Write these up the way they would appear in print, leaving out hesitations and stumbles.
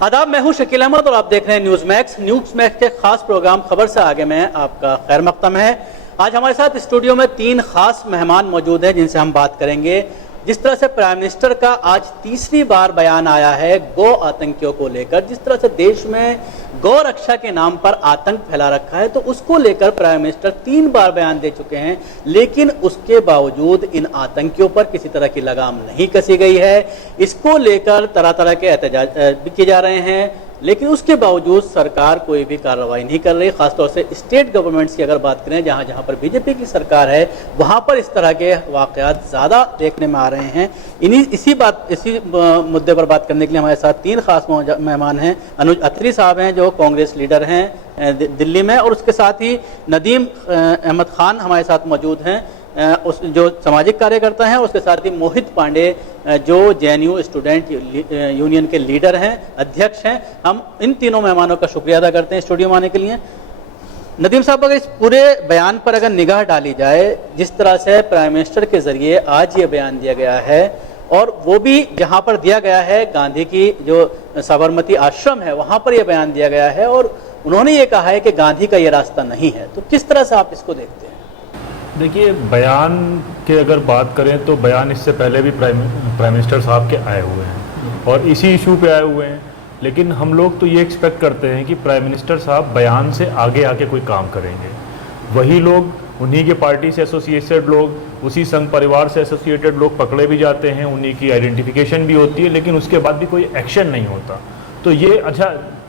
आदाब, मैं हूं शकील अहमद और आप देख रहे हैं न्यूज़ मैक्स के खास प्रोग्राम खबर से आगे में आपका खैर मकदम है। आज हमारे साथ स्टूडियो में 3 खास मेहमान मौजूद हैं जिनसे हम बात करेंगे। जिस तरह से प्राइम मिनिस्टर का आज तीसरी बार बयान आया है गौ आतंकियों को लेकर, जिस तरह से देश में गौ रक्षा के नाम पर आतंक फैला रखा है, तो उसको लेकर प्राइम मिनिस्टर 3 बार बयान दे चुके हैं, लेकिन उसके बावजूद इन आतंकियों पर किसी तरह की लगाम नहीं कसी गई है। इसको लेकर तरह तरह के एहतजाज भी किए जा रहे हैं, लेकिन उसके बावजूद सरकार कोई भी कार्रवाई नहीं कर रही। खासतौर से स्टेट गवर्नमेंट्स की अगर बात करें, जहां जहां पर बीजेपी की सरकार है, वहां पर इस तरह के वाकयात ज़्यादा देखने में आ रहे हैं। इसी मुद्दे पर बात करने के लिए हमारे साथ 3 खास मेहमान हैं। अनुज अत्री साहब हैं जो कांग्रेस लीडर हैं दिल्ली में, और उसके साथ ही नदीम अहमद खान हमारे साथ मौजूद हैं जो सामाजिक कार्यकर्ता हैं, उसके साथ ही मोहित पांडे जो जेएनयू स्टूडेंट यूनियन के लीडर हैं, अध्यक्ष हैं। हम इन तीनों मेहमानों का शुक्रिया अदा करते हैं स्टूडियो में आने के लिए। नदीम साहब, अगर इस पूरे बयान पर अगर निगाह डाली जाए, जिस तरह से प्राइम मिनिस्टर के जरिए आज ये बयान दिया गया है, और वो भी जहां पर दिया गया है गांधी की जो साबरमती आश्रम है वहां पर यह बयान दिया गया है, और उन्होंने ये कहा है कि गांधी का ये रास्ता नहीं है, तो किस तरह से आप इसको देखते हैं? देखिए, बयान की अगर बात करें तो बयान इससे पहले भी प्राइम मिनिस्टर साहब के आए हुए हैं और इसी इशू पे आए हुए हैं, लेकिन हम लोग तो ये एक्सपेक्ट करते हैं कि प्राइम मिनिस्टर साहब बयान से आगे आके कोई काम करेंगे। वही लोग, उन्हीं के पार्टी से एसोसिएटेड लोग, उसी संघ परिवार से एसोसिएटेड लोग पकड़े भी जाते हैं, उन्हीं की आइडेंटिफिकेशन भी होती है, लेकिन उसके बाद भी कोई एक्शन नहीं होता। तो ये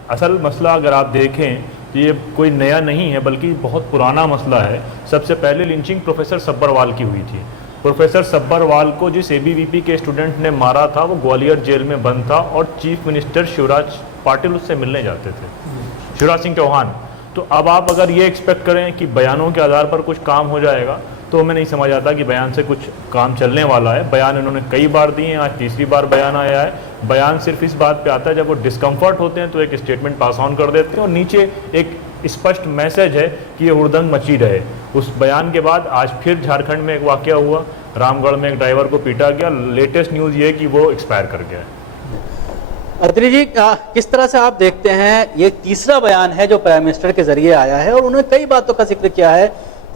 असल मसला अगर आप देखें तो ये कोई नया नहीं है, बल्कि बहुत पुराना मसला है। सबसे पहले लिंचिंग प्रोफेसर सब्बरवाल की हुई थी। प्रोफेसर सब्बरवाल को जिस एबीवीपी के स्टूडेंट ने मारा था वो ग्वालियर जेल में बंद था, और चीफ मिनिस्टर शिवराज पाटिल उससे मिलने जाते थे, शिवराज सिंह चौहान। तो अब आप अगर ये एक्सपेक्ट करें कि बयानों के आधार पर कुछ काम हो जाएगा, तो हमें नहीं समझ आता कि बयान से कुछ काम चलने वाला है। बयान इन्होंने कई बार दिए हैं, आज तीसरी बार बयान आया है। बयान सिर्फ इस बात पे आता है जब वो डिस्कम्फर्ट होते हैं तो एक स्टेटमेंट पास ऑन कर देते हैं, और नीचे एक स्पष्ट मैसेज है कि ये हुड़दंग मची रहे। उस बयान के बाद आज फिर झारखंड में एक वाकया हुआ, रामगढ़ में एक ड्राइवर को पीटा गया। लेटेस्ट न्यूज़ ये कि वो एक्सपायर कर गया है। अत्री जी, किस तरह से आप देखते हैं, ये तीसरा बयान है जो प्राइम मिनिस्टर के जरिए आया है, और उन्होंने कई बातों का जिक्र किया है।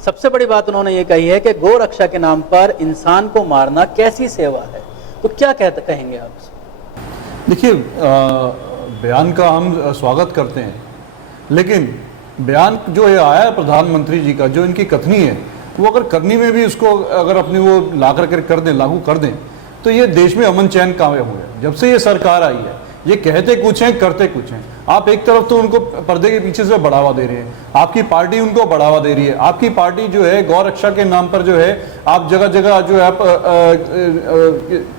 सबसे बड़ी बात उन्होंने ये कही है कि गौ रक्षा के नाम पर इंसान को मारना कैसी सेवा है, तो क्या कहेंगे आप? देखिए, बयान का हम स्वागत करते हैं, लेकिन बयान जो ये आया प्रधानमंत्री जी का, जो इनकी कथनी है, वो अगर करनी में भी उसको अगर अपनी वो ला कर दें, लागू कर दें, तो ये देश में अमन चैन कामयाब हुआ। जब से ये सरकार आई है, ये कहते कुछ हैं, करते कुछ हैं। आप एक तरफ तो उनको पर्दे के पीछे से बढ़ावा दे रहे हैं, आपकी पार्टी उनको बढ़ावा दे रही है। आपकी पार्टी जो है गौ रक्षा के नाम पर जो है आप जगह जगह जो है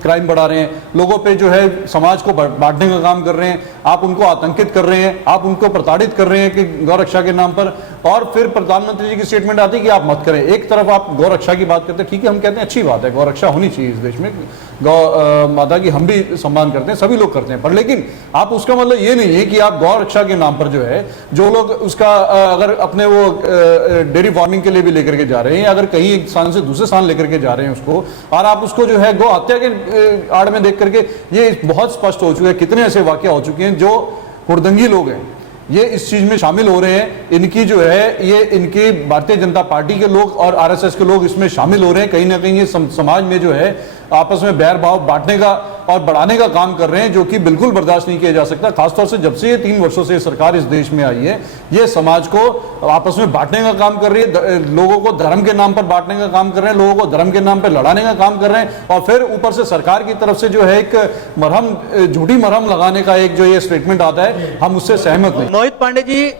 क्राइम बढ़ा रहे हैं, लोगों पे जो है समाज को बांटने का काम कर रहे हैं, आप उनको आतंकित कर रहे हैं, आप उनको प्रताड़ित कर रहे हैं कि गौ रक्षा के नाम पर। और फिर प्रधानमंत्री जी की स्टेटमेंट आती है कि आप मत करें। एक तरफ आप गौ रक्षा की बात करते हैं, ठीक है, हम कहते हैं अच्छी बात है, गौ रक्षा होनी चाहिए इस देश में, गौ माता की हम भी सम्मान करते हैं, सभी लोग करते हैं, पर लेकिन आप उसका मतलब ये नहीं है कि आप गौ रक्षा के नाम पर जो है, जो लोग उसका अगर अपने वो डेयरी फार्मिंग के लिए भी लेकर के जा रहे हैं, अगर कहीं एक स्थान से दूसरे स्थान लेकर के जा रहे हैं उसको, और आप उसको जो है गौ हत्या के आड़ में देख करके, ये बहुत स्पष्ट हो चुका है। कितने ऐसे वाकया हो चुके हैं जो हुड़दंगी लोग हैं, ये इस चीज में शामिल हो रहे हैं। इनकी जो है ये इनकी भारतीय जनता पार्टी के लोग और आरएसएस के लोग इसमें शामिल हो रहे हैं। कहीं ना कहीं ये समाज में जो है आपस में बैर भाव बांटने का और बढ़ाने का काम कर रहे हैं, जो कि बिल्कुल बर्दाश्त नहीं किया जा सकता। खासतौर से जब से ये 3 वर्षों से सरकार इस देश में आई है, ये समाज को आपस में बांटने का काम कर रही है, लोगों को धर्म के नाम पर बांटने का काम कर रहे हैं, लोगों को धर्म के नाम पर लड़ाने का काम कर रहे हैं, और फिर ऊपर से सरकार की तरफ से जो है एक मरहम, झूठी मरहम लगाने का एक जो ये स्टेटमेंट आता है, हम उससे सहमत नहीं। मोहित पांडे जी,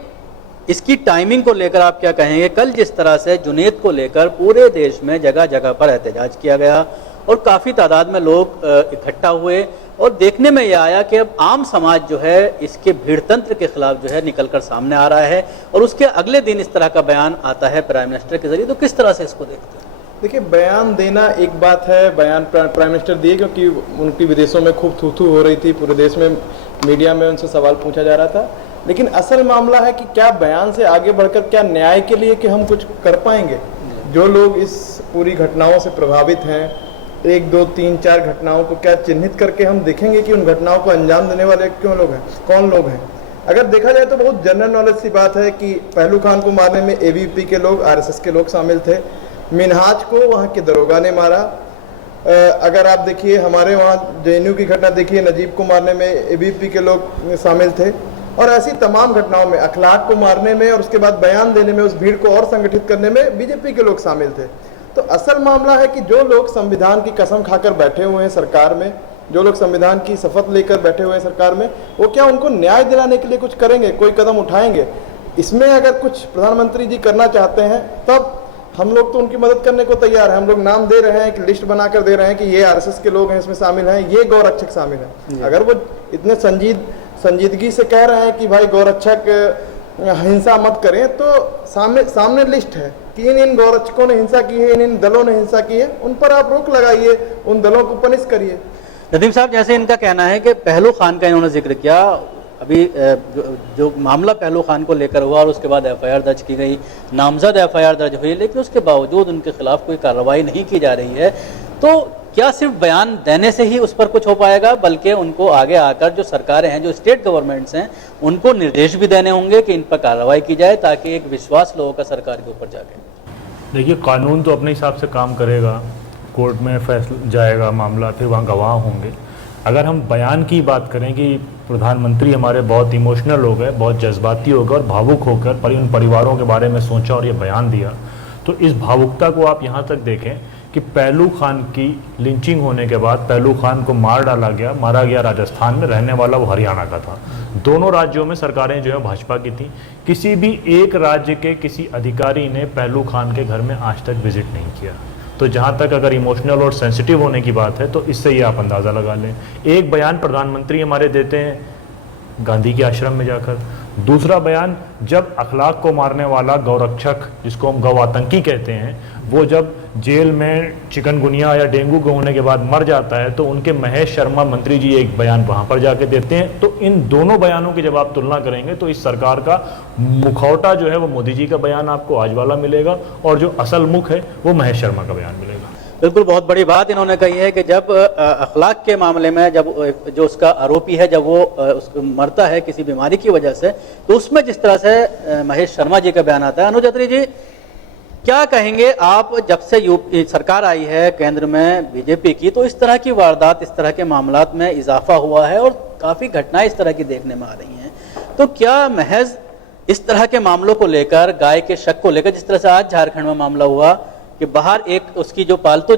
इसकी टाइमिंग को लेकर आप क्या कहेंगे? कल जिस तरह से जुनैद को लेकर पूरे देश में जगह जगह पर एहतजाज किया गया और काफ़ी तादाद में लोग इकट्ठा हुए, और देखने में यह आया कि अब आम समाज जो है इसके भीड़तंत्र के खिलाफ जो है निकलकर सामने आ रहा है, और उसके अगले दिन इस तरह का बयान आता है प्राइम मिनिस्टर के जरिए, तो किस तरह से इसको देखते हैं? देखिए, बयान देना एक बात है, बयान प्राइम मिनिस्टर दिए क्योंकि उनकी विदेशों में खूब थू हो रही थी, पूरे देश में मीडिया में उनसे सवाल पूछा जा रहा था। लेकिन असल मामला है कि क्या बयान से आगे बढ़कर क्या न्याय के लिए कि हम कुछ कर पाएंगे? जो लोग इस पूरी घटनाओं से प्रभावित हैं, एक दो तीन चार घटनाओं को क्या चिन्हित करके हम देखेंगे कि उन घटनाओं को अंजाम देने वाले कौन लोग हैं। अगर देखा जाए तो बहुत जनरल नॉलेज सी बात है कि पहलू खान को मारने में एबीवीपी के लोग, आरएसएस के लोग शामिल थे। मिनहाज को वहाँ के दरोगा ने मारा। अगर आप देखिए हमारे वहाँ जेएनयू की घटना देखिए, नजीब को मारने में एबीवीपी के लोग शामिल थे। और ऐसी तमाम घटनाओं में अखलाक को मारने में और उसके बाद बयान देने में, उस भीड़ को और संगठित करने में बीजेपी के लोग शामिल थे। तो असल मामला है कि जो लोग संविधान की कसम खाकर बैठे हुए हैं सरकार में, जो लोग संविधान की शपथ लेकर बैठे हुए हैं सरकार में, वो क्या उनको न्याय दिलाने के लिए कुछ करेंगे, कोई कदम उठाएंगे? इसमें अगर कुछ प्रधानमंत्री जी करना चाहते हैं तब हम लोग तो उनकी मदद करने को तैयार हैं। हम लोग नाम दे रहे हैं कि लिस्ट बनाकर दे रहे हैं कि ये आरएसएस के लोग हैं, इसमें शामिल हैं, ये गौरक्षक शामिल हैं। अगर वो इतने संजीदगी से कह रहे हैं कि भाई गौरक्षक हिंसा मत करें, तो सामने लिस्ट है कि इन गौरक्षकों ने हिंसा की है, इन दलों ने हिंसा की है, उन पर आप रोक लगाइए, उन दलों को पनिश करिए। नदीम साहब, जैसे इनका कहना है कि पहलू खान का इन्होंने जिक्र किया, अभी जो मामला पहलू खान को लेकर हुआ और उसके बाद एफआईआर दर्ज की गई, नामजद एफआईआर दर्ज हुई, लेकिन उसके बावजूद उनके खिलाफ कोई कार्रवाई नहीं की जा रही है, तो क्या सिर्फ बयान देने से ही उस पर कुछ हो पाएगा, बल्कि उनको आगे आकर जो सरकारें हैं, जो स्टेट गवर्नमेंट्स हैं, उनको निर्देश भी देने होंगे कि इन पर कार्रवाई की जाए, ताकि एक विश्वास लोगों का सरकार के ऊपर जाके? देखिए, कानून तो अपने हिसाब से काम करेगा, कोर्ट में फैसला जाएगा मामला, फिर वहाँ गवाह होंगे। अगर हम बयान की बात करें कि प्रधानमंत्री हमारे बहुत इमोशनल हो गए, बहुत जज्बाती हो गए और भावुक होकर उन परिवारों के बारे में सोचा और ये बयान दिया, तो इस भावुकता को आप यहाँ तक देखें कि पहलू खान की लिंचिंग होने के बाद पहलू खान को मारा गया राजस्थान में, रहने वाला वो हरियाणा का था। दोनों राज्यों में सरकारें जो है भाजपा की थी। किसी भी एक राज्य के किसी अधिकारी ने पहलू खान के घर में आज तक विजिट नहीं किया। तो जहाँ तक अगर इमोशनल और सेंसिटिव होने की बात है, तो इससे ये आप अंदाज़ा लगा लें। एक बयान प्रधानमंत्री हमारे देते हैं गांधी के आश्रम में जाकर, दूसरा बयान जब अखलाक को मारने वाला गौरक्षक, जिसको हम गौ आतंकी कहते हैं, वो जब जेल में चिकनगुनिया या डेंगू के होने के बाद मर जाता है, तो उनके महेश शर्मा मंत्री जी एक बयान वहाँ पर जाके देते हैं। तो इन दोनों बयानों की जब आप तुलना करेंगे, तो इस सरकार का मुखौटा जो है वो मोदी जी का बयान आपको आज वाला मिलेगा, और जो असल मुख है वो महेश शर्मा का बयान मिलेगा। बिल्कुल, बहुत बड़ी बात इन्होंने कही है कि जब अखलाक के मामले में जब जो उसका आरोपी है, जब वो उसको मरता है किसी बीमारी की वजह से, तो उसमें जिस तरह से महेश शर्मा जी का बयान आता है। अनुज अत्री जी, क्या कहेंगे आप? जब से यूपी सरकार आई है केंद्र में बीजेपी की, तो इस तरह की वारदात, इस तरह के मामलात में इजाफा हुआ है और काफ़ी घटनाएं इस तरह की देखने में आ रही हैं। तो क्या महज इस तरह के मामलों को लेकर, गाय के शक को लेकर, जिस तरह से आज झारखंड में मामला हुआ कि बाहर एक उसकी जो पालतू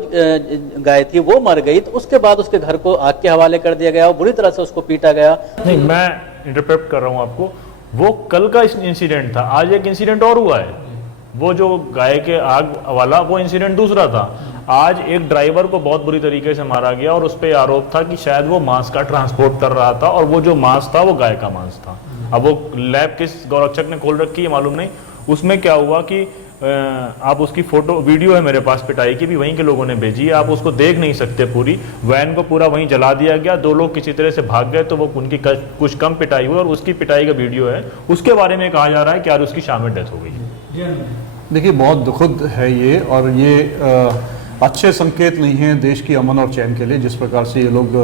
गाय थी वो मर गई, तो उसके बाद उसके घर को आग के हवाले कर दिया गया और बुरी तरह से उसको पीटा गया? नहीं, मैं इंटरप्रेट कर रहा हूँ आपको। वो कल का इंसिडेंट था, आज एक इंसिडेंट और हुआ है। वो जो गाय के आग वाला वो इंसिडेंट दूसरा था। आज एक ड्राइवर को बहुत बुरी तरीके से मारा गया और उस पर आरोप था कि शायद वो मांस का ट्रांसपोर्ट कर रहा था, और वो जो मांस था वो गाय का मांस था। अब वो लैब किस गौरक्षक ने खोल रखी है मालूम नहीं। उसमें क्या हुआ कि आप उसकी फोटो वीडियो है मेरे पास पिटाई की भी, वहीं के लोगों ने भेजी है, आप उसको देख नहीं सकते पूरी। वैन को पूरा वहीं जला दिया गया, 2 लोग किसी तरह से भाग गए, तो वो उनकी कुछ कम पिटाई हुई, और उसकी पिटाई का वीडियो है। उसके बारे में कहा जा रहा है कि यार उसकी शाम में डेथ हो गई। देखिए, बहुत दुखद है ये, और ये अच्छे संकेत नहीं है देश की अमन और चैन के लिए। जिस प्रकार से ये लोग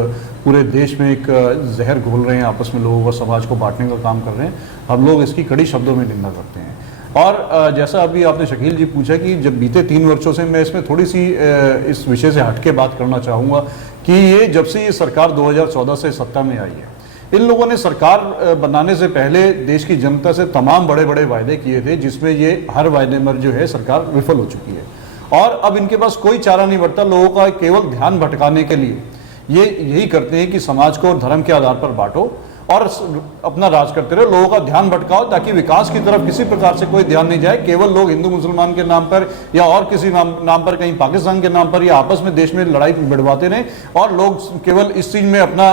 पूरे देश में एक जहर घोल रहे हैं, आपस में लोगों को, समाज को बांटने का काम कर रहे हैं, हम लोग इसकी कड़ी शब्दों में निंदा करते हैं। और जैसा अभी आपने शकील जी पूछा कि जब बीते 3 वर्षों से, मैं इसमें थोड़ी सी इस विषय से हटके बात करना चाहूँगा कि ये जब से ये सरकार 2014 से सत्ता में आई है, इन लोगों ने सरकार बनाने से पहले देश की जनता से तमाम बड़े बड़े वायदे किए थे, जिसमें ये हर वायदे में जो है सरकार विफल हो चुकी है। और अब इनके पास कोई चारा नहीं बचता, लोगों का केवल ध्यान भटकाने के लिए ये यही करते हैं कि समाज को धर्म के आधार पर बांटो और अपना राज करते रहो, लोगों का ध्यान भटकाओ, ताकि विकास की तरफ किसी प्रकार से कोई ध्यान नहीं जाए। केवल लोग हिंदू मुसलमान के नाम पर या और किसी नाम पर, कहीं पाकिस्तान के नाम पर, या आपस में देश में लड़ाई बढ़वाते रहे, और लोग केवल इस चीज में अपना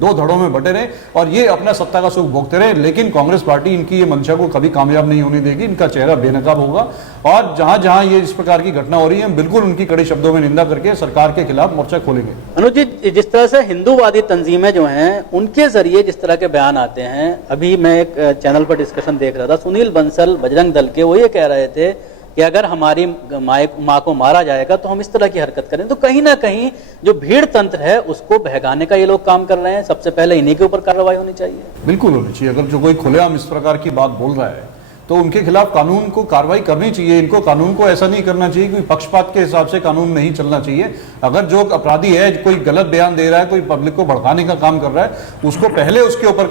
2 धड़ों में बटे रहे और ये अपना सत्ता का सुख भोगते रहे। लेकिन कांग्रेस पार्टी इनकी ये मंशा को कभी कामयाब नहीं होने देगी, इनका चेहरा बेनकाब होगा। और जहां जहां ये इस प्रकार की घटना हो रही है, हम बिल्कुल उनकी कड़े शब्दों में निंदा करके सरकार के खिलाफ मोर्चा खोलेंगे। अनुज जी, जिस तरह से हिंदूवादी तंजीमें जो हैं, उनके जरिए जिस तरह के बयान आते हैं, अभी मैं एक चैनल पर डिस्कशन देख रहा था, सुनील बंसल बजरंग दल के, वो ये कह रहे थे कि अगर हमारी माँ को मारा जाएगा तो हम इस तरह की हरकत करें। तो कहीं ना कहीं जो भीड़ तंत्र है उसको बहकाने का ये लोग काम कर रहे हैं। सबसे पहले इन्हीं के ऊपर कार्रवाई होनी चाहिए। बिल्कुल होनी चाहिए। अगर जो कोई खुलेआम इस प्रकार की बात बोल रहा है तो उनके खिलाफ कानून को कार्रवाई करनी चाहिए। इनको कानून को ऐसा नहीं करना चाहिए कि पक्षपात के हिसाब से कानून नहीं चलना चाहिए। अगर जो अपराधी है, कोई गलत बयान दे रहा है, कोई पब्लिक को भड़काने का काम कर रहा है, उसको पहले उसके ऊपर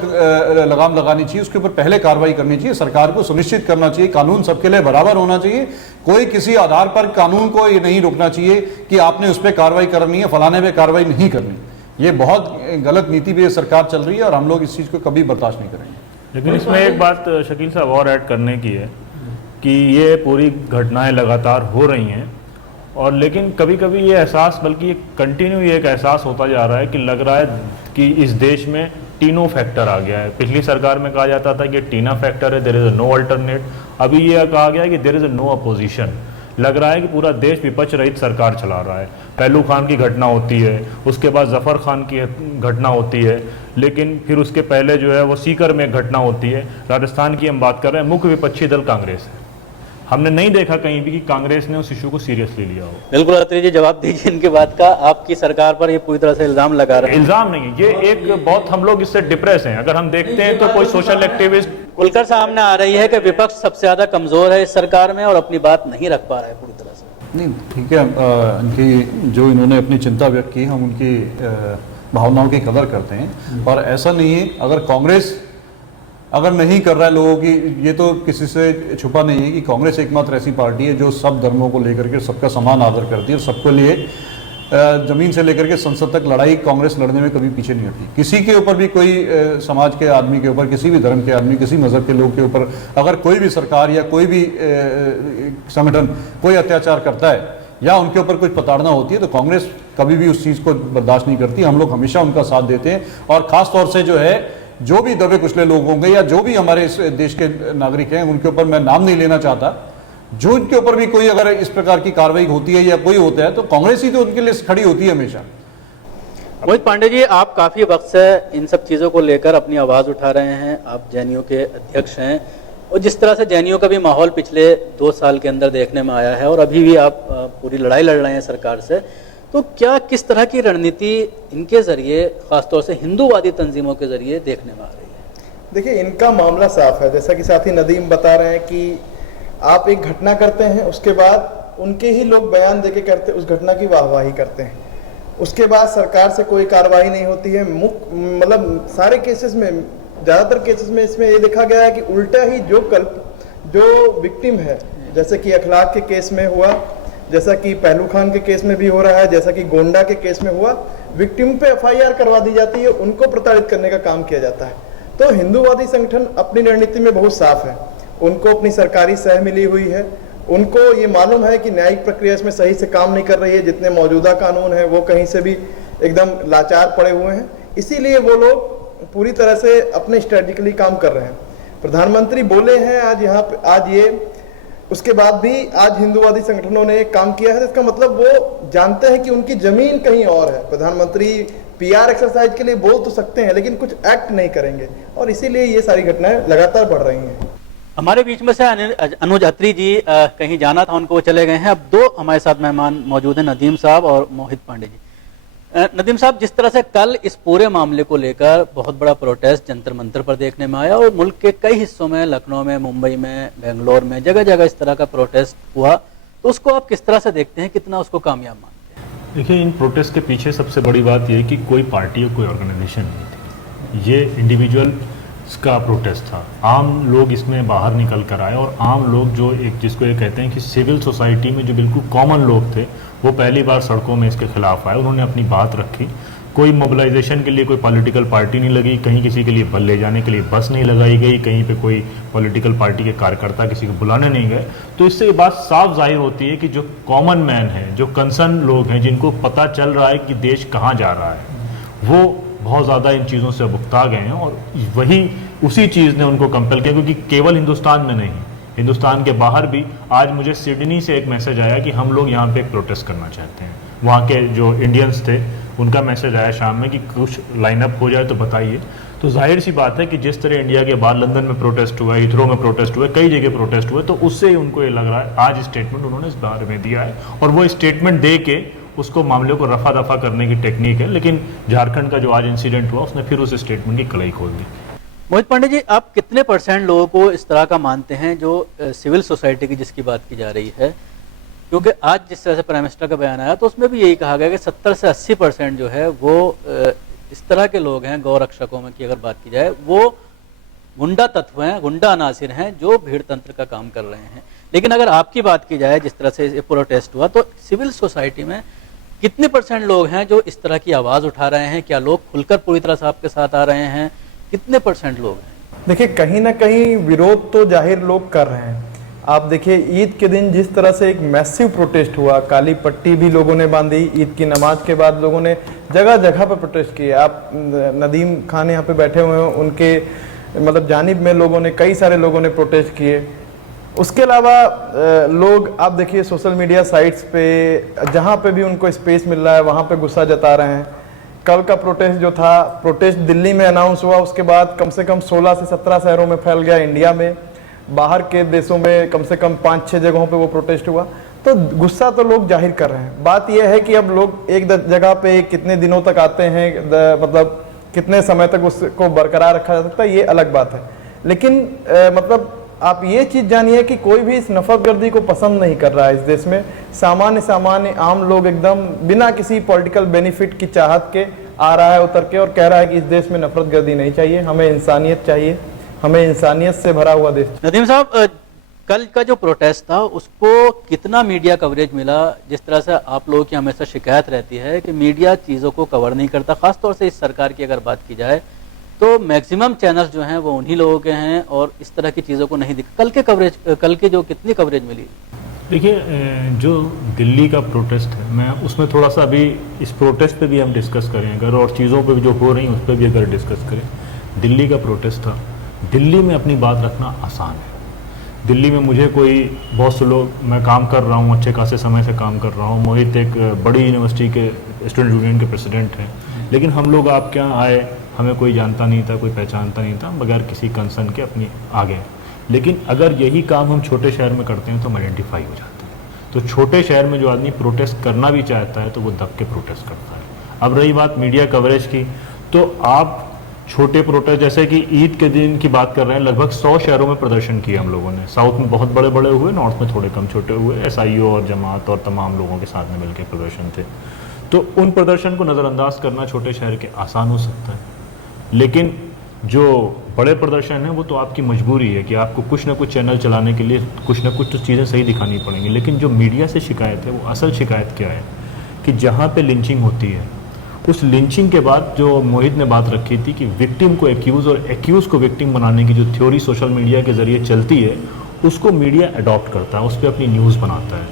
लगाम लगानी चाहिए, उसके ऊपर पहले कार्रवाई करनी चाहिए। सरकार को सुनिश्चित करना चाहिए कानून सबके लिए बराबर होना चाहिए। कोई किसी आधार पर कानून को ये नहीं रोकना चाहिए कि आपने उस पर कार्रवाई करनी है, फलाने पे कार्रवाई नहीं करनी। ये बहुत गलत नीति पे सरकार चल रही है और हम लोग इस चीज को कभी बर्दाश्त नहीं करेंगे। लेकिन इसमें एक बात शकील साहब और ऐड करने की है कि ये पूरी घटनाएं लगातार हो रही हैं और लेकिन कभी कभी ये एहसास, बल्कि ये कंटिन्यू ये एक एहसास होता जा रहा है कि लग रहा है कि इस देश में टीनो फैक्टर आ गया है। पिछली सरकार में कहा जाता था कि टीना फैक्टर है, देयर इज नो अल्टरनेट। अभी ये कहा गया है कि देयर इज नो अपोजिशन। लग रहा है कि पूरा देश विपक्ष रहित सरकार चला रहा है। पहलू खान की घटना होती है, उसके बाद जफर खान की घटना होती है, लेकिन फिर उसके पहले जो है वो सीकर में एक घटना होती है। राजस्थान की हम बात कर रहे हैं, मुख्य विपक्षी दल कांग्रेस है। हमने नहीं देखा कहीं भी कि कांग्रेस ने उस इशू को सीरियसली लिया हो। बिल्कुल अत्री जी, जवाब दीजिए इनके बात का। आपकी सरकार पर ये पूरी तरह से इल्जाम लगा रहे हैं। इल्जाम नहीं है, ये एक बहुत हम लोग इससे डिप्रेस हैं। अगर हम देखते हैं तो कोई सोशल एक्टिविस्ट खुलकर सामने आ रही है कि विपक्ष सबसे ज्यादा कमजोर है इस सरकार में और अपनी बात नहीं रख पा रहा है पूरी तरह से। नहीं, ठीक है। इनकी जो इन्होंने अपनी चिंता व्यक्त की, हम उनकी भावनाओं की कदर करते हैं। और ऐसा नहीं है, अगर कांग्रेस अगर नहीं कर रहा है लोगों की, ये तो किसी से छुपा नहीं है कि कांग्रेस एकमात्र ऐसी पार्टी है जो सब धर्मों को लेकर के सबका समान आदर करती है और सबके लिए जमीन से लेकर के संसद तक लड़ाई कांग्रेस लड़ने में कभी पीछे नहीं हटती। किसी के ऊपर भी, कोई समाज के आदमी के ऊपर, किसी भी धर्म के आदमी, किसी मजहब के लोग के ऊपर अगर कोई भी सरकार या कोई भी संगठन कोई अत्याचार करता है या उनके ऊपर कुछ प्रताड़ना होती है तो कांग्रेस कभी भी उस चीज़ को बर्दाश्त नहीं करती। हम लोग हमेशा उनका साथ देते हैं। और ख़ास तौर से जो है, जो भी दबे कुचले लोग होंगे या जो भी हमारे इस देश के नागरिक हैं, उनके ऊपर मैं नाम नहीं लेना चाहता, जो इनके ऊपर भी कोई अगर इस प्रकार की कार्रवाई होती है या कोई होता है तो कांग्रेस ही तो उनके लिए खड़ी होती है हमेशा। मोहित पांडे जी, आप काफी वक्त से इन सब चीजों को लेकर अपनी आवाज उठा रहे हैं। आप जैनियों के अध्यक्ष हैं और जिस तरह से जैनियों का भी माहौल पिछले 2 साल के अंदर देखने में आया है और अभी भी आप पूरी लड़ाई लड़ रहे हैं सरकार से, तो क्या किस तरह की रणनीति इनके जरिए, खासतौर से हिंदूवादी तंजीमों के जरिए देखने में आ रही है? देखिए, इनका मामला साफ है। जैसा कि साथी नदीम बता रहे हैं कि आप एक घटना करते हैं, उसके बाद उनके ही लोग बयान देके करते, उस घटना की वाहवाही करते हैं, उसके बाद सरकार से कोई कार्रवाई नहीं होती है। मतलब सारे केसेस में, ज़्यादातर केसेस में इसमें ये देखा गया है कि उल्टा ही जो विक्टिम है, जैसे कि अखलाक के केस में हुआ, जैसा कि पहलू खान के केस में भी हो रहा है, जैसा कि गोंडा के केस में हुआ, विक्टिम पे एफआईआर करवा दी जाती है, उनको प्रताड़ित करने का काम किया जाता है। तो हिंदूवादी संगठन अपनी रणनीति में बहुत साफ है। उनको अपनी सरकारी सह मिली हुई है, उनको ये मालूम है कि न्यायिक प्रक्रिया इसमें सही से काम नहीं कर रही है, जितने मौजूदा कानून है वो कहीं से भी एकदम लाचार पड़े हुए हैं, इसीलिए वो लोग पूरी तरह से अपने स्ट्रेटेजिकली काम कर रहे हैं। प्रधानमंत्री बोले हैं आज यहाँ पे, आज ये, उसके बाद भी आज हिंदूवादी संगठनों ने काम किया है। इसका मतलब वो जानते हैं कि उनकी जमीन कहीं और है। प्रधानमंत्री पीआर एक्सरसाइज के लिए बोल तो सकते हैं लेकिन कुछ एक्ट नहीं करेंगे और इसीलिए ये सारी घटनाएं लगातार बढ़ रही हैं। हमारे बीच में से अनुज अत्री जी कहीं जाना था, उनको वो चले गए हैं। अब 2 हमारे साथ मेहमान मौजूद हैं, नदीम साहब और मोहित पांडे जी। नदीम साहब, जिस तरह से कल इस पूरे मामले को लेकर बहुत बड़ा प्रोटेस्ट जंतर मंतर पर देखने में आया और मुल्क के कई हिस्सों में, लखनऊ में, मुंबई में, बेंगलोर में, जगह जगह इस तरह का प्रोटेस्ट हुआ, तो उसको आप किस तरह से देखते हैं, कितना उसको कामयाब मानते हैं? देखिए, इन प्रोटेस्ट के पीछे सबसे बड़ी बात यह है कि कोई पार्टी और कोई ऑर्गेनाइजेशन नहीं थी। ये इंडिविजुअल का प्रोटेस्ट था। आम लोग इसमें बाहर निकल कर आए और आम लोग जो एक, जिसको ये कहते हैं कि सिविल सोसाइटी में जो बिल्कुल कॉमन लोग थे, वो पहली बार सड़कों में इसके खिलाफ आए। उन्होंने अपनी बात रखी। कोई मोबिलाइजेशन के लिए कोई पॉलिटिकल पार्टी नहीं लगी, कहीं किसी के लिए बल ले जाने के लिए बस नहीं लगाई गई, कहीं पे कोई पॉलिटिकल पार्टी के कार्यकर्ता किसी को बुलाने नहीं गए। तो इससे ये बात साफ जाहिर होती है कि जो कॉमन मैन है, जो कंसर्न लोग हैं, जिनको पता चल रहा है कि देश कहाँ जा रहा है, वो बहुत ज़्यादा इन चीज़ों से भुगता गए हैं और वही उसी चीज़ ने उनको कंपेल किया। क्योंकि केवल हिंदुस्तान में नहीं, हिंदुस्तान के बाहर भी आज मुझे सिडनी से एक मैसेज आया कि हम लोग यहाँ पे एक प्रोटेस्ट करना चाहते हैं। वहाँ के जो इंडियंस थे उनका मैसेज आया शाम में कि कुछ लाइनअप हो जाए तो बताइए। तो जाहिर सी बात है कि जिस तरह इंडिया के बाहर लंदन में प्रोटेस्ट हुआ, हीथ्रो में प्रोटेस्ट हुए, कई जगह प्रोटेस्ट हुए, तो उससे ही उनको ये लग रहा है आज स्टेटमेंट उन्होंने इस बारे में दिया है और वो स्टेटमेंट दे के उसको मामले को रफा दफा करने की टेक्निक है। लेकिन झारखंड का जो आज इंसिडेंट हुआ उसने फिर उस स्टेटमेंट की कड़ाई खोल दी। मोहित पांडे जी, आप कितने % लोगों को इस तरह का मानते हैं जो सिविल सोसाइटी की जिसकी बात की जा रही है? क्योंकि आज जिस तरह से प्राइम मिनिस्टर का बयान आया तो उसमें भी यही कहा गया कि 70 से 80% जो है वो इस तरह के लोग हैं, गौ रक्षकों में की अगर बात की जाए, वो गुंडा तत्व हैं, गुंडा अनासिर हैं जो भीड़ तंत्र का काम कर रहे हैं। लेकिन अगर आपकी बात की जाए, जिस तरह से ये प्रोटेस्ट हुआ, तो सिविल सोसाइटी में कितने % लोग हैं जो इस तरह की आवाज़ उठा रहे हैं? क्या लोग खुलकर पूरी तरह से आपके साथ आ रहे हैं? कितने % लोग हैं? देखिए, कहीं ना कहीं विरोध तो जाहिर लोग कर रहे हैं। आप देखिए, ईद के दिन जिस तरह से एक मैसिव प्रोटेस्ट हुआ, काली पट्टी भी लोगों ने बांधी, ईद की नमाज के बाद लोगों ने जगह जगह पर प्रोटेस्ट किए। आप नदीम खान यहाँ पे बैठे हुए हैं, उनके मतलब जानिब में लोगों ने, कई सारे लोगों ने प्रोटेस्ट किए। उसके अलावा लोग आप देखिए सोशल मीडिया साइट्स पे जहाँ पे भी उनको स्पेस मिल रहा है वहाँ पे गुस्सा जता रहे हैं। कल का प्रोटेस्ट जो था, प्रोटेस्ट दिल्ली में अनाउंस हुआ, उसके बाद कम से कम 16 से 17 शहरों में फैल गया इंडिया में। बाहर के देशों में कम से कम 5-6 जगहों पे वो प्रोटेस्ट हुआ। तो गुस्सा तो लोग जाहिर कर रहे हैं। बात यह है कि अब लोग एक जगह पे कितने दिनों तक आते हैं, मतलब कितने समय तक उसको बरकरार रखा जा सकता है, ये अलग बात है। लेकिन मतलब आप ये चीज़ जानिए कि कोई भी इस नफरतगर्दी को पसंद नहीं कर रहा है इस देश में। सामान्य आम लोग एकदम बिना किसी पॉलिटिकल बेनिफिट की चाहत के आ रहा है उतर के और कह रहा है कि इस देश में नफरतगर्दी नहीं चाहिए, हमें इंसानियत चाहिए, हमें इंसानियत से भरा हुआ देश। नदीम साहब, कल का जो प्रोटेस्ट था उसको कितना मीडिया कवरेज मिला? जिस तरह से आप लोगों की हमेशा शिकायत रहती है कि मीडिया चीज़ों को कवर नहीं करता, खासतौर से इस सरकार की अगर बात की जाए तो मैक्सिमम चैनल्स जो हैं वो उन्हीं लोगों के हैं और इस तरह की चीज़ों को नहीं दिखा। कल की जो कितनी कवरेज मिली? देखिए, जो दिल्ली का प्रोटेस्ट है, मैं उसमें थोड़ा सा अभी इस प्रोटेस्ट पे भी हम डिस्कस करें अगर, और चीज़ों पे भी जो हो रही हैं उस पर भी अगर डिस्कस करें। दिल्ली का प्रोटेस्ट था, दिल्ली में अपनी बात रखना आसान है। दिल्ली में मुझे कोई बहुत से लोग, मैं काम कर रहा हूँ, अच्छे खासे समय से काम कर रहा हूँ। मोहित एक बड़ी यूनिवर्सिटी के स्टूडेंट यूनियन के प्रेसिडेंट हैं, लेकिन हम लोग आपके यहाँ आए, हमें कोई जानता नहीं था, कोई पहचानता नहीं था, बगैर किसी कंसर्न के अपनी आ गए। लेकिन अगर यही काम हम छोटे शहर में करते हैं तो हम आइडेंटिफाई हो जाते हैं। तो छोटे शहर में जो आदमी प्रोटेस्ट करना भी चाहता है तो वो दब के प्रोटेस्ट करता है। अब रही बात मीडिया कवरेज की, तो आप छोटे प्रोटेस्ट, जैसे कि ईद के दिन की बात कर रहे हैं, लगभग 100 शहरों में प्रदर्शन किया हम लोगों ने। साउथ में बहुत बड़े बड़े हुए, नॉर्थ में थोड़े कम छोटे हुए। SIO और जमात और तमाम लोगों के साथ में मिलकर प्रदर्शन थे। तो उन प्रदर्शन को नज़रअंदाज करना छोटे शहर के आसान हो सकता है, लेकिन जो बड़े प्रदर्शन है वो तो आपकी मजबूरी है कि आपको कुछ ना कुछ चैनल चलाने के लिए कुछ ना कुछ तो चीज़ें सही दिखानी पड़ेंगी। लेकिन जो मीडिया से शिकायत है, वो असल शिकायत क्या है कि जहाँ पे लिंचिंग होती है, उस लिंचिंग के बाद जो मोहित ने बात रखी थी कि विक्टिम को एक्यूज़ और एक्यूज़ को विक्टिम बनाने की जो थ्योरी सोशल मीडिया के ज़रिए चलती है, उसको मीडिया अडॉप्ट करता है, उस पर अपनी न्यूज़ बनाता है।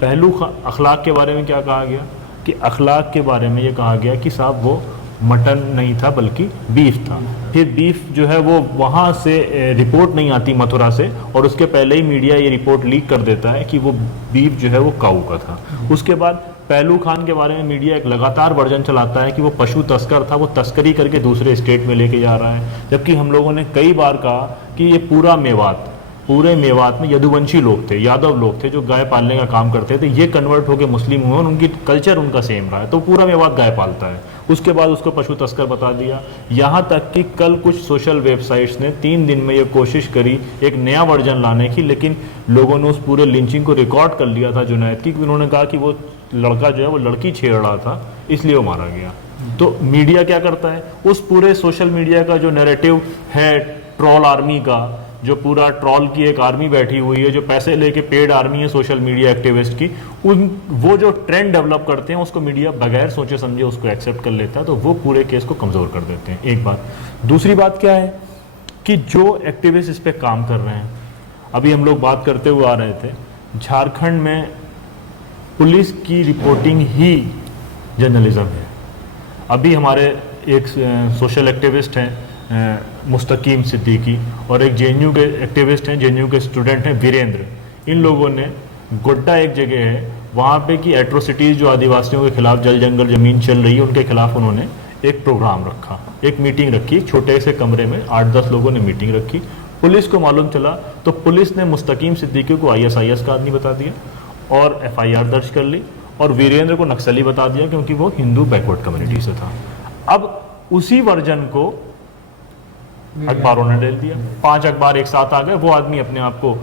पहलू अखलाक के बारे में क्या कहा गया कि अखलाक के बारे में ये कहा गया कि साहब वो मटन नहीं था बल्कि बीफ था। फिर बीफ जो है वो वहाँ से रिपोर्ट नहीं आती मथुरा से, और उसके पहले ही मीडिया ये रिपोर्ट लीक कर देता है कि वो बीफ जो है वो काऊ का था। उसके बाद पहलू खान के बारे में मीडिया एक लगातार वर्जन चलाता है कि वो पशु तस्कर था, वो तस्करी करके दूसरे स्टेट में लेके जा रहा है। जबकि हम लोगों ने कई बार कहा कि ये पूरे मेवात में यदुवंशी लोग थे, यादव लोग थे जो गाय पालने का काम करते थे। ये कन्वर्ट होकर मुस्लिम हुए और उनकी कल्चर उनका सेम रहा है, तो पूरा मेवात गाय पालता है। उसके बाद उसको पशु तस्कर बता दिया। यहाँ तक कि कल कुछ सोशल वेबसाइट्स ने 3 दिन में ये कोशिश करी एक नया वर्जन लाने की, लेकिन लोगों ने उस पूरे लिंचिंग को रिकॉर्ड कर लिया था जुनैद की। उन्होंने कहा कि वो लड़का जो है वो लड़की छेड़ रहा था, इसलिए वो मारा गया। तो मीडिया क्या करता है, उस पूरे सोशल मीडिया का जो नैरेटिव है ट्रोल आर्मी का, जो पूरा ट्रोल की एक आर्मी बैठी हुई है, जो पैसे लेके पेड आर्मी है सोशल मीडिया एक्टिविस्ट की, वो जो ट्रेंड डेवलप करते हैं उसको मीडिया बगैर सोचे समझे उसको एक्सेप्ट कर लेता है, तो वो पूरे केस को कमज़ोर कर देते हैं। एक बात। दूसरी बात क्या है कि जो एक्टिविस्ट इस पर काम कर रहे हैं, अभी हम लोग बात करते हुए आ रहे थे, झारखंड में पुलिस की रिपोर्टिंग ही जर्नलिज्म है। अभी हमारे एक सोशल एक्टिविस्ट हैं मुस्तकीम सिद्दीकी, और एक JNU के एक्टिविस्ट हैं, JNU के स्टूडेंट हैं वीरेंद्र। इन लोगों ने गोड्डा एक जगह है, वहाँ पे की एट्रोसिटीज़ जो आदिवासियों के खिलाफ जल जंगल ज़मीन चल रही है उनके खिलाफ उन्होंने एक प्रोग्राम रखा, एक मीटिंग रखी, छोटे से कमरे में 8-10 लोगों ने मीटिंग रखी। पुलिस को मालूम चला तो पुलिस ने मुस्तकीम सिद्दीकी को ISIS का आदमी बता दिया और FIR दर्ज कर ली, और वीरेंद्र को नक्सली बता दिया क्योंकि वो हिंदू बैकवर्ड कम्युनिटी से था। अब उसी वर्जन को अखबारों ने डाल दिया, 5 अखबार एक साथ आ गए। वो आदमी अपने आप को,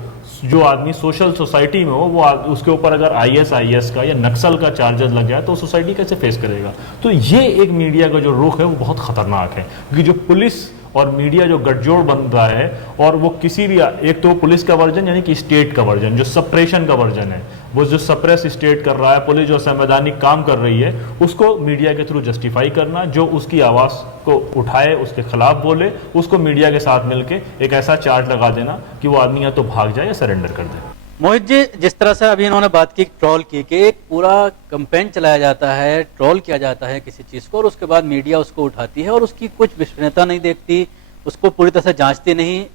जो आदमी सोशल सोसाइटी में हो, वो उसके ऊपर अगर ISIS का या नक्सल का चार्जेस लग जाए तो सोसाइटी कैसे फेस करेगा। तो ये एक मीडिया का जो रुख है वो बहुत खतरनाक है, क्योंकि जो पुलिस और मीडिया जो गठजोड़ बन रहा है, और वो किसी भी, एक तो पुलिस का वर्जन यानी कि स्टेट का वर्जन, जो सप्रेशन का वर्जन है, वो जो सप्रेस स्टेट कर रहा है, पुलिस जो संवैधानिक काम कर रही है, उसको मीडिया के थ्रू जस्टिफाई करना, जो उसकी आवाज़ को उठाए उसके खिलाफ बोले, उसको मीडिया के साथ मिलके एक ऐसा चार्ज लगा देना कि वो आदमी या तो भाग जाए या सरेंडर कर दे। मोहित जी, जिस तरह से अभी इन्होंने बात की ट्रोल की कि एक पूरा कैंपेन चलाया जाता है, ट्रोल किया जाता है किसी चीज़ को, और उसके बाद मीडिया उसको उठाती है और उसकी कुछ विश्वसनीयता नहीं देखती, उसको पूरी तरह से जांचती नहीं।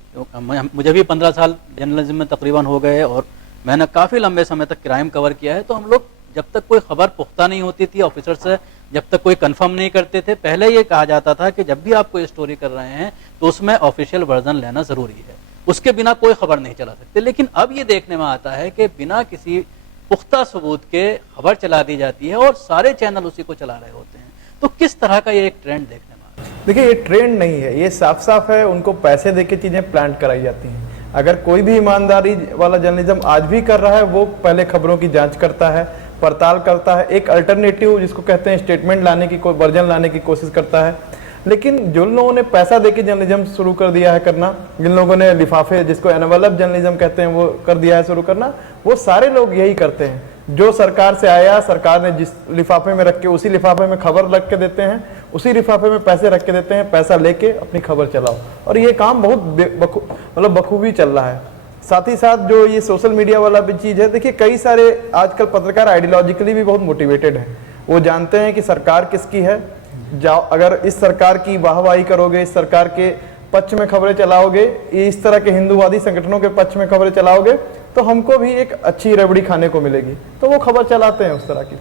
मुझे भी 15 साल जर्नलिज्म में तकरीबन हो गए और मैंने काफ़ी लंबे समय तक क्राइम कवर किया है। तो हम लोग जब तक कोई खबर पुख्ता नहीं होती थी, ऑफिसर से जब तक कोई कंफर्म नहीं करते थे, पहले ये कहा जाता था कि जब भी आप कोई स्टोरी कर रहे हैं तो उसमें ऑफिशियल वर्जन लेना ज़रूरी है, उसके बिना कोई खबर नहीं चला सकते। लेकिन अब ये देखने में आता है कि बिना किसी पुख्ता सबूत के खबर चला दी जाती है और सारे चैनल उसी को चला रहे होते हैं। तो किस तरह का ये एक ट्रेंड देखने में आता है? देखिए, ये ट्रेंड नहीं है, ये साफ साफ है, उनको पैसे देके चीजें प्लान कराई जाती हैं। अगर कोई भी ईमानदारी वाला जर्नलिज्म आज भी कर रहा है, वो पहले खबरों की जांच करता है, पड़ताल करता है, एक अल्टरनेटिव जिसको कहते हैं स्टेटमेंट लाने की, कोई वर्जन लाने की कोशिश करता है। लेकिन जिन लोगों ने पैसा देके जर्नलिज्म शुरू कर दिया है करना, जिन लोगों ने लिफाफे, जिसको एनवेलप जर्नलिज्म कहते हैं, वो कर दिया है शुरू करना, वो सारे लोग यही करते हैं। जो सरकार से आया, सरकार ने जिस लिफाफे में रख के, उसी लिफाफे में खबर रख के देते हैं, उसी लिफाफे में पैसे रख के देते हैं, पैसा लेके अपनी खबर चलाओ। और ये काम बहुत बखूबी चल रहा है। साथ ही साथ जो ये सोशल मीडिया वाला भी चीज है, देखिए कई सारे आजकल पत्रकार आइडियोलॉजिकली भी बहुत मोटिवेटेड है। वो जानते हैं कि सरकार किसकी है, जाओ अगर इस सरकार की वाहवाही करोगे, इस सरकार के पक्ष में खबरें चलाओगे, इस तरह के हिंदूवादी संगठनों के पक्ष में खबरें चलाओगे, तो हमको भी एक अच्छी रबड़ी खाने को मिलेगी, तो वो खबर चलाते हैं उस तरह की।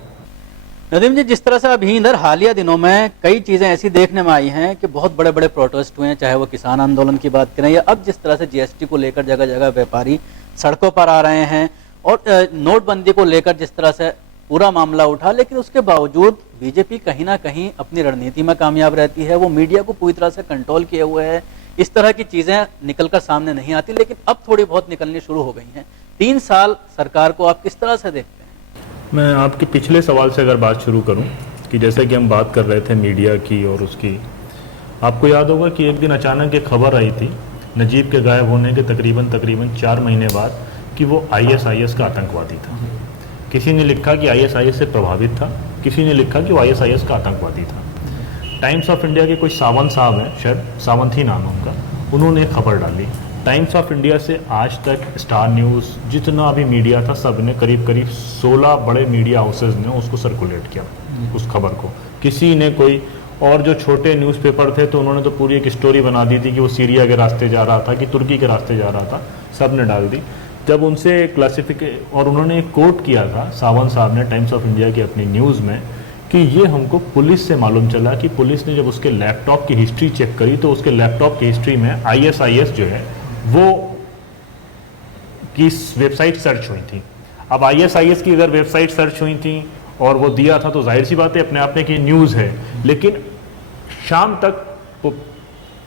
नदीम जी, जिस तरह से अभी इधर हालिया दिनों में कई चीजें ऐसी देखने में आई हैं कि बहुत बड़े बड़े प्रोटेस्ट हुए हैं, चाहे वो किसान आंदोलन की बात करें या अब जिस तरह से GST को लेकर जगह जगह व्यापारी सड़कों पर आ रहे हैं, और नोटबंदी को लेकर जिस तरह से पूरा मामला उठा, लेकिन उसके बावजूद बीजेपी कहीं ना कहीं अपनी रणनीति में कामयाब रहती है। वो मीडिया को पूरी तरह से कंट्रोल किए हुए है, इस तरह की चीजें निकलकर सामने नहीं आती, लेकिन अब थोड़ी बहुत निकलनी शुरू हो गई हैं। 3 साल सरकार को आप किस तरह से देखते हैं? मैं आपके पिछले सवाल से अगर बात शुरू करूं कि जैसे कि हम बात कर रहे थे मीडिया की और उसकी, आपको याद होगा कि एक दिन अचानक एक खबर आई थी नजीब के गायब होने के तकरीबन 4 महीने बाद कि वो ISIS का आतंकवादी था। किसी ने लिखा कि ISIS से प्रभावित था, किसी ने लिखा कि वो ISIS का आतंकवादी था। टाइम्स ऑफ इंडिया के कोई सावंत साहब हैं, शायद सावंत ही नाम है उनका, उन्होंने एक खबर डाली। टाइम्स ऑफ इंडिया से आज तक, स्टार न्यूज़, जितना भी मीडिया था, सब ने करीब 16 बड़े मीडिया हाउसेज ने उसको सर्कुलेट किया, उस खबर को। किसी ने कोई, और जो छोटे न्यूज़पेपर थे तो उन्होंने तो पूरी एक स्टोरी बना दी थी कि वो सीरिया के रास्ते जा रहा था कि तुर्की के रास्ते जा रहा था, सब ने डाल दी। जब उनसे और उन्होंने एक कोट किया था सावंत साहब ने टाइम्स ऑफ इंडिया की अपनी न्यूज़ में कि ये हमको पुलिस से मालूम चला कि पुलिस ने जब उसके लैपटॉप की हिस्ट्री चेक करी तो उसके लैपटॉप की हिस्ट्री में ISIS जो है वो की वेबसाइट सर्च हुई थी। अब ISIS की अगर वेबसाइट सर्च हुई थी और वो दिया था तो जाहिर सी बात है अपने आप में कि न्यूज़ है। लेकिन शाम तक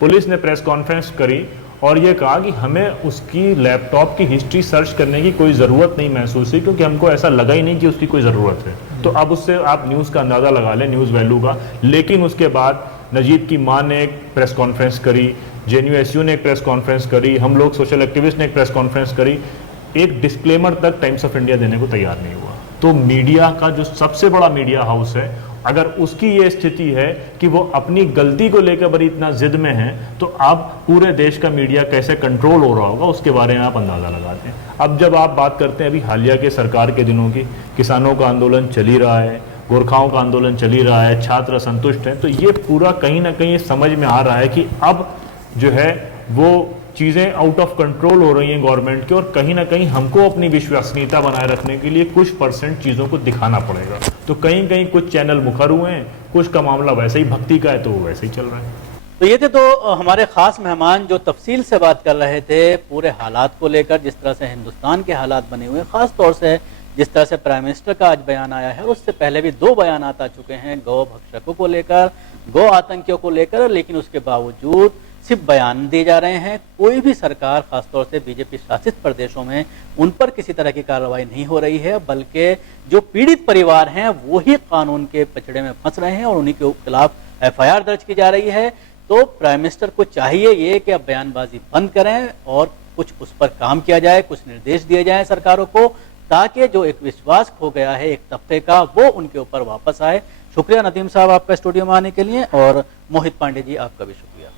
पुलिस ने प्रेस कॉन्फ्रेंस करी और ये कहा कि हमें उसकी लैपटॉप की हिस्ट्री सर्च करने की कोई ज़रूरत नहीं महसूस हुई, क्योंकि हमको ऐसा लगा ही नहीं कि उसकी कोई ज़रूरत है। तो अब उससे आप न्यूज़ का अंदाज़ा लगा लें, न्यूज़ वैल्यू का। लेकिन उसके बाद नजीब की माँ ने एक प्रेस कॉन्फ्रेंस करी, JNUSU ने एक प्रेस कॉन्फ्रेंस करी, हम लोग सोशल एक्टिविस्ट ने एक प्रेस कॉन्फ्रेंस करी, एक डिस्क्लेमर तक टाइम्स ऑफ इंडिया देने को तैयार नहीं हुआ। तो मीडिया का जो सबसे बड़ा मीडिया हाउस है, अगर उसकी ये स्थिति है कि वो अपनी गलती को लेकर बड़ी इतना जिद में है, तो अब पूरे देश का मीडिया कैसे कंट्रोल हो रहा होगा उसके बारे में आप अंदाज़ा लगाते हैं। अब जब आप बात करते हैं अभी हालिया के सरकार के दिनों की, किसानों का आंदोलन चल ही रहा है, गोरखाओं का आंदोलन चल ही रहा है, छात्र असंतुष्ट हैं, तो ये पूरा कहीं ना कहीं समझ में आ रहा है कि अब जो है वो चीज़ें आउट ऑफ कंट्रोल हो रही हैं गवर्नमेंट की, और कहीं ना कहीं हमको अपनी विश्वसनीयता बनाए रखने के लिए कुछ % चीज़ों को दिखाना पड़ेगा। तो कहीं कहीं कुछ चैनल मुखर हुए हैं, कुछ का मामला वैसे ही भक्ति का है तो वो वैसे ही चल रहा है। तो ये थे तो हमारे खास मेहमान जो तफसील से बात कर रहे थे पूरे हालात को लेकर, जिस तरह से हिंदुस्तान के हालात बने हुए हैं, खास तौर से जिस तरह से प्राइम मिनिस्टर का आज बयान आया है, और उससे पहले भी 2 बयान आ चुके हैं गौ भक्षकों को लेकर, गौ आतंकियों को लेकर, लेकिन उसके बावजूद सिर्फ बयान दिए जा रहे हैं। कोई भी सरकार, खासतौर से बीजेपी शासित प्रदेशों में, उन पर किसी तरह की कार्रवाई नहीं हो रही है, बल्कि जो पीड़ित परिवार हैं वो ही कानून के पचड़े में फंस रहे हैं और उन्हीं के खिलाफ FIR दर्ज की जा रही है। तो प्राइम मिनिस्टर को चाहिए ये कि अब बयानबाजी बंद करें और कुछ उस पर काम किया जाए, कुछ निर्देश दिए जाएं सरकारों को, ताकि जो एक विश्वास खो गया है एक तबके का, वो उनके ऊपर वापस आए। शुक्रिया नदीम साहब आपका स्टूडियो में आने के लिए, और मोहित पांडे जी आपका भी शुक्रिया।